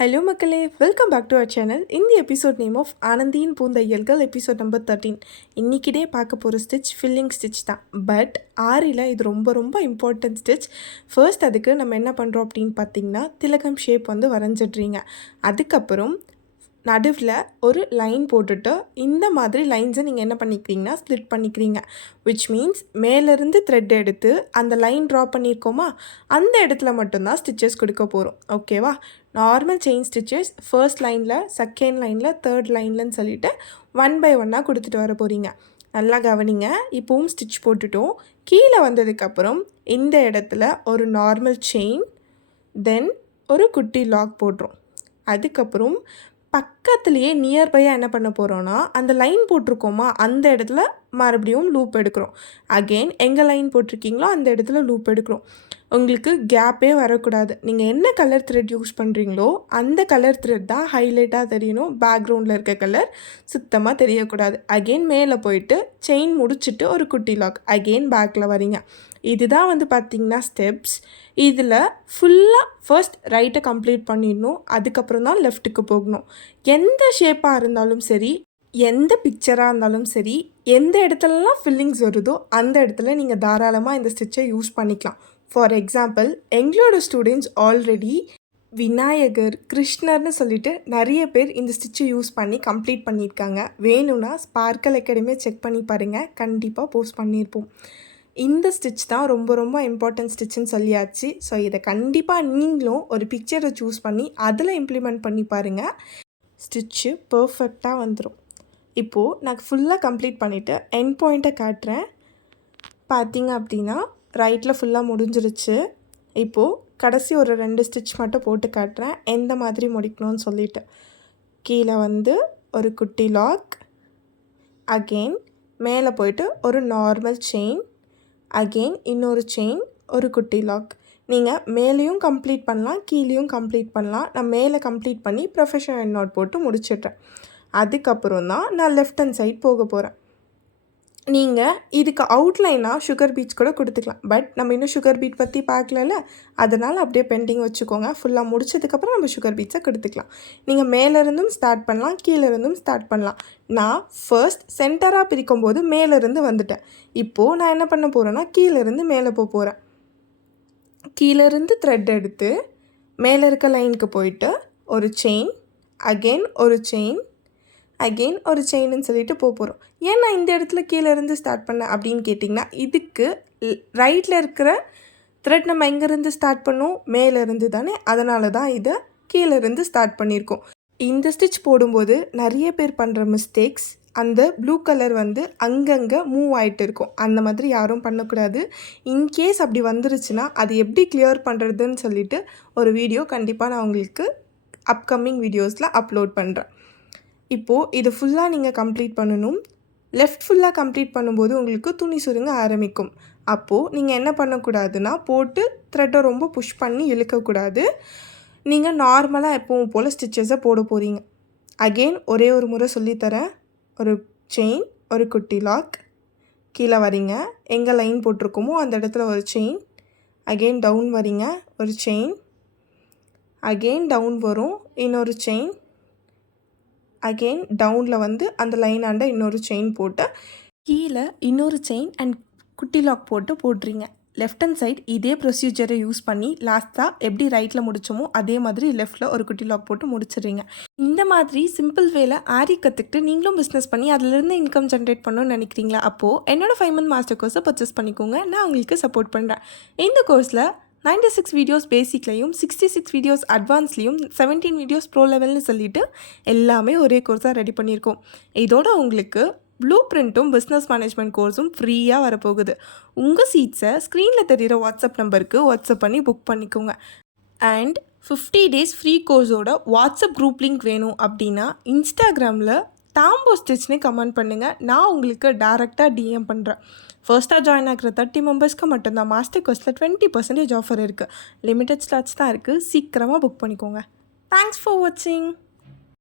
Hello மக்களே, welcome back to our channel. இந்த episode name of ஆனந்தியின் பூந்தையல்கள் எபிசோட் நம்பர் 13. இன்றைக்கிட்டே பார்க்க போகிற ஸ்டிச் ஃபில்லிங் ஸ்டிச் தான். பட் ஆரியில் இது ரொம்ப ரொம்ப இம்பார்ட்டன்ட் ஸ்டிச். ஃபர்ஸ்ட் அதுக்கு நம்ம என்ன பண்ணுறோம் அப்படின்னு பார்த்தீங்கன்னா, திலகம் ஷேப் வந்து வரைஞ்சிட்றீங்க. அதுக்கப்புறம் நடுவில் ஒரு லைன் போட்டுட்டு இந்த மாதிரி லைன்ஸை நீங்கள் என்ன பண்ணிக்கிறீங்கன்னா ஸ்ப்ளிட் பண்ணிக்கிறீங்க. விச் மீன்ஸ் மேலேருந்து த்ரெட் எடுத்து அந்த லைன் ட்ரா பண்ணியிருக்கோமா அந்த இடத்துல மட்டும்தான் ஸ்டிச்சஸ் கொடுக்க போகிறோம். ஓகேவா? நார்மல் செயின் ஸ்டிச்சஸ் ஃபர்ஸ்ட் லைனில், செகண்ட் லைனில், தேர்ட் லைன்லன்னு சொல்லிவிட்டு 1 by 1 கொடுத்துட்டு வர போகிறீங்க. நல்லா கவனிங்க. இப்போவும் ஸ்டிச் போட்டுட்டோம். கீழே வந்ததுக்கப்புறம் இந்த இடத்துல ஒரு நார்மல் செயின், தென் ஒரு குட்டி லாக் போடுறோம். அதுக்கப்புறம் பக்கத்துலேயே நியர்பையாக என்ன பண்ண போகிறோன்னா, அந்த லைன் போட்டிருக்கோமா அந்த இடத்துல மறுபடியும் லூப் எடுக்கிறோம். அகெயின் எங்கே லைன் போட்டிருக்கீங்களோ அந்த இடத்துல லூப் எடுக்கிறோம். உங்களுக்கு கேப்பே வரக்கூடாது. நீங்கள் என்ன கலர் த்ரெட் யூஸ் பண்ணுறீங்களோ அந்த கலர் த்ரெட் தான் ஹைலைட்டாக தெரியணும். பேக்ரவுண்டில் இருக்க கலர் சுத்தமாக தெரியக்கூடாது. அகெயின் மேலே போயிட்டு செயின் முடிச்சுட்டு ஒரு குட்டி லாக், அகெயின் பேக்கில் வரீங்க. இதுதான் வந்து பார்த்திங்கன்னா ஸ்டெப்ஸ். இதில் ஃபுல்லாக ஃபர்ஸ்ட் ரைட்டை கம்ப்ளீட் பண்ணிடணும். அதுக்கப்புறம் தான் லெஃப்ட்டுக்கு போகணும். எந்த ஷேப்பாக இருந்தாலும் சரி, எந்த பிக்சராக இருந்தாலும் சரி, எந்த இடத்துலலாம் ஃபில்லிங்ஸ் வருதோ அந்த இடத்துல நீங்கள் தாராளமாக இந்த ஸ்டிச்சை யூஸ் பண்ணிக்கலாம். ஃபார் எக்ஸாம்பிள், எங்களோட ஸ்டூடெண்ட்ஸ் ஆல்ரெடி விநாயகர், கிருஷ்ணர்னு சொல்லிட்டு நிறைய பேர் இந்த ஸ்டிச்சை யூஸ் பண்ணி கம்ப்ளீட் பண்ணியிருக்காங்க. வேணும்னா ஸ்பார்க்கல் அகாடமியை செக் பண்ணி பாருங்கள், கண்டிப்பாக போஸ்ட் பண்ணியிருப்போம். இந்த ஸ்டிச் தான் ரொம்ப ரொம்ப இம்பார்ட்டன்ட் ஸ்டிச்சுன்னு சொல்லியாச்சு. ஸோ இதை கண்டிப்பாக நீங்களும் ஒரு பிக்சரை சூஸ் பண்ணி அதில் இம்ப்ளிமெண்ட் பண்ணி பாருங்கள். ஸ்டிச்சு பர்ஃபெக்டாக வந்துடும். இப்போது நான் ஃபுல்லாக கம்ப்ளீட் பண்ணிவிட்டு எண்ட் பாயிண்ட்டை காட்டுறேன். பார்த்தீங்க அப்படின்னா ரைட்டில் ஃபுல்லாக முடிஞ்சிருச்சு. இப்போது கடைசி ஒரு 2 ஸ்டிச் மட்டும் போட்டு காட்டுறேன் எந்த மாதிரி முடிக்கணும்னு சொல்லிவிட்டு. கீழே வந்து ஒரு குட்டி லாக், அகெயின் மேலே போயிட்டு ஒரு நார்மல் செயின், அகெயின் இன்னொரு செயின், ஒரு குட்டி லாக். நீங்கள் மேலேயும் கம்ப்ளீட் பண்ணலாம், கீழேயும் கம்ப்ளீட் பண்ணலாம். நான் மேலே கம்ப்ளீட் பண்ணி ப்ரொஃபஷனல் நோட் போட்டு முடிச்சிடுறேன். அதுக்கப்புறம் தான் நான் லெஃப்ட் ஹேண்ட் சைட் போக போகிறேன். நீங்கள் இதுக்கு அவுட்லைனாக சுகர் பீட்ஸ் கூட கொடுத்துக்கலாம். பட் நம்ம இன்னும் சுகர் பீட் பற்றி பார்க்கலல்ல, அதனால் அப்படியே பெண்டிங் வச்சுக்கோங்க. ஃபுல்லாக முடிச்சதுக்கப்புறம் நம்ம சுகர் பீட்ஸை கொடுத்துக்கலாம். நீங்கள் மேலேருந்தும் ஸ்டார்ட் பண்ணலாம், கீழேருந்தும் ஸ்டார்ட் பண்ணலாம். நான் ஃபர்ஸ்ட் சென்டராக பிரிக்கும்போது மேலேருந்து வந்துட்டேன். இப்போது நான் என்ன பண்ண போகிறேன்னா கீழேருந்து மேலே போகிறேன். கீழேருந்து த்ரெட் எடுத்து மேலே இருக்க லைனுக்கு போயிட்டு ஒரு செயின், அகெயின் ஒரு செயின், அகெயின் ஒரு செயின்னு சொல்லிட்டு போகிறோம். ஏன் நான் இந்த இடத்துல கீழேருந்து ஸ்டார்ட் பண்ணேன் அப்படின்னு கேட்டிங்கன்னா, இதுக்கு ரைட்டில் இருக்கிற த்ரெட் நம்ம எங்கேருந்து ஸ்டார்ட் பண்ணோம், மேலேருந்து தானே. அதனால தான் இதை கீழேருந்து ஸ்டார்ட் பண்ணியிருக்கோம். இந்த ஸ்டிச் போடும்போது நிறைய பேர் பண்ணுற மிஸ்டேக்ஸ், அந்த ப்ளூ கலர் வந்து அங்கங்கே மூவ் ஆகிட்டு இருக்கும். அந்த மாதிரி யாரும் பண்ணக்கூடாது. இன்கேஸ் அப்படி வந்துருச்சுன்னா அது எப்படி கிளியர் பண்ணுறதுன்னு சொல்லிட்டு ஒரு வீடியோ கண்டிப்பாக நான் உங்களுக்கு அப்கமிங் வீடியோஸில் அப்லோட் பண்ணுறேன். இப்போது இது ஃபுல்லாக நீங்கள் கம்ப்ளீட் பண்ணணும். லெஃப்ட் ஃபுல்லாக கம்ப்ளீட் பண்ணும்போது உங்களுக்கு துணி சுருங்க ஆரம்பிக்கும். அப்போது நீங்கள் என்ன பண்ணக்கூடாதுன்னா போட்டு த்ரெட்டை ரொம்ப புஷ் பண்ணி இழுக்கக்கூடாது. நீங்கள் நார்மலாக எப்பவும் போல் ஸ்டிச்சஸை போட போகிறீங்க. அகெயின் ஒரே ஒரு முறை சொல்லித்தரேன். ஒரு செயின், ஒரு குட்டி லாக், கீழே வரீங்க, எங்கே லைன் போட்டிருக்கோமோ அந்த இடத்துல ஒரு செயின், அகெயின் டவுன் வரீங்க, ஒரு செயின், அகெயின் டவுன் வரும், இன்னொரு செயின், அகெயின் டவுனில் வந்து அந்த லைன் ஆண்ட இன்னொரு செயின் போட்டு கீழே இன்னொரு செயின் அண்ட் குட்டி லாக் போட்டுறீங்க. லெஃப்ட் ஹேண்ட் சைட் இதே ப்ரொசீஜரை யூஸ் பண்ணி லாஸ்ட்டாக எப்படி ரைட்டில் முடிச்சோமோ அதே மாதிரி லெஃப்ட்டில் ஒரு குட்டி லாக் போட்டு முடிச்சிடுறீங்க. இந்த மாதிரி சிம்பிள் வேலை ஆரி கற்றுக்கிட்டு நீங்களும் பிஸ்னஸ் பண்ணி அதிலிருந்து இன்கம் ஜென்ரேட் பண்ணணும்னு நினைக்கிறீங்களா? அப்போது என்னோடய 5 month மாஸ்டர் கோர்ஸை பர்ச்சேஸ் பண்ணிக்கோங்க. நான் உங்களுக்கு சப்போர்ட் பண்ணுறேன். இந்த கோர்ஸில் 96 வீடியோஸ் பேசிக்லையும், 66 வீடியோஸ் அட்வான்ஸ்லேயும், 17 வீடியோஸ் ப்ரோ லெவல்னு சொல்லிட்டு எல்லாமே ஒரே கோர்ஸாக ரெடி பண்ணியிருக்கோம். இதோட உங்களுக்கு ப்ளூ பிரிண்ட்டும் பிஸ்னஸ் மேனேஜ்மெண்ட் கோர்ஸும் ஃப்ரீயாக வரப்போகுது. உங்கள் சீட்ஸை ஸ்க்ரீனில் தெரிகிற வாட்ஸ்அப் நம்பருக்கு வாட்ஸ்அப் பண்ணி புக் பண்ணிக்கோங்க. அண்ட் 50 days ஃப்ரீ கோர்ஸோட வாட்ஸ்அப் குரூப் லிங்க் வேணும் அப்படின்னா இன்ஸ்டாகிராமில் தாம்போ ஸ்டிச்னு கமெண்ட் பண்ணுங்கள். நான் உங்களுக்கு டேரெக்டாக டிஎம் பண்ணுறேன். ஃபர்ஸ்ட்டாக ஜாயின் ஆகிற 30 மெம்பர்ஸ்க்கு மட்டும்தான் மாஸ்டர் கோர்ஸில் 20% ஆஃபர் இருக்குது. லிமிட்டட் ஸ்லாட்ஸ் தான் இருக்குது. சீக்கிரமாக புக் பண்ணிக்கோங்க. தேங்க்ஸ் ஃபார் வாட்சிங்.